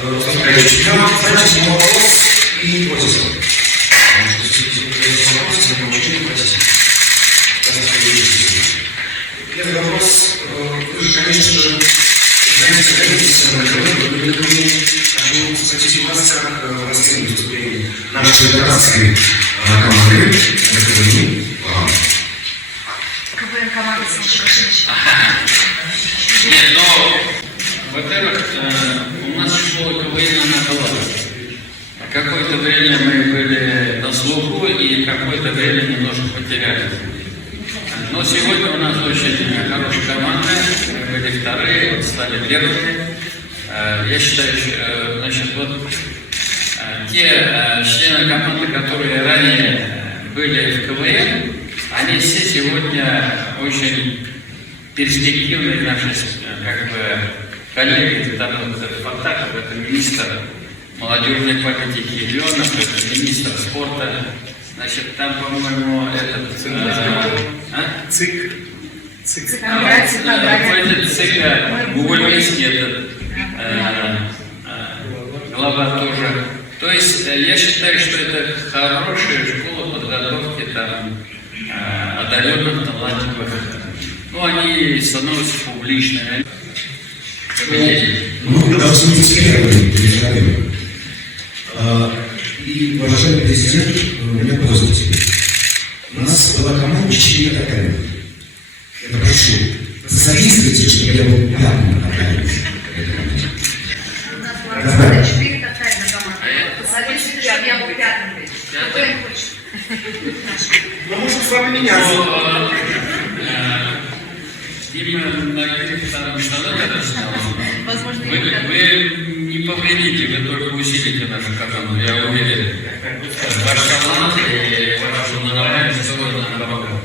Знаете, мой вопрос и гипотеза. Первый вопрос. Вы же, конечно же, знаете, хочу спросить у вас, как в расследовании выступлений нашей федерации команды КВН команды Санчевича. Нет, но, во-первых, у нас школа КВН, она была. Какое-то время мы были на слуху и какое-то время немножко потеряли. Но сегодня у нас очень хорошая команда, мы были вторые, стали первыми. Я считаю, значит, вот те члены команды, которые ранее были в КВН, они все сегодня очень перспективные наши как бы коллеги. Там вот Фатахов, это министр молодежной политики, Леонов, это министр спорта. Значит, там, по-моему, этот ЦИК. Какой-то ЦИК, Гугольмейский, этот глава тоже. То есть я считаю, что это хорошая школа подготовки там одаренных, талантливых. Ну, они становятся публичными. Мы должны быть первыми. И, уважаемый президент, у меня просьба тебе. У нас была команда 4 такая. Я прошу, посодействуйте, чтобы я был пятым такая. У нас была 4 тотальная команда. Посодействуйте, чтобы я был пятым. Что ты хочешь? Ну, может, с вами меняться. Дима, наверное, потому что она это сняла. Возможно, Вы не повредите, вы только усилите нашу команду, я уверен. Ваш талант и ваша нравится, что вы нам помогает.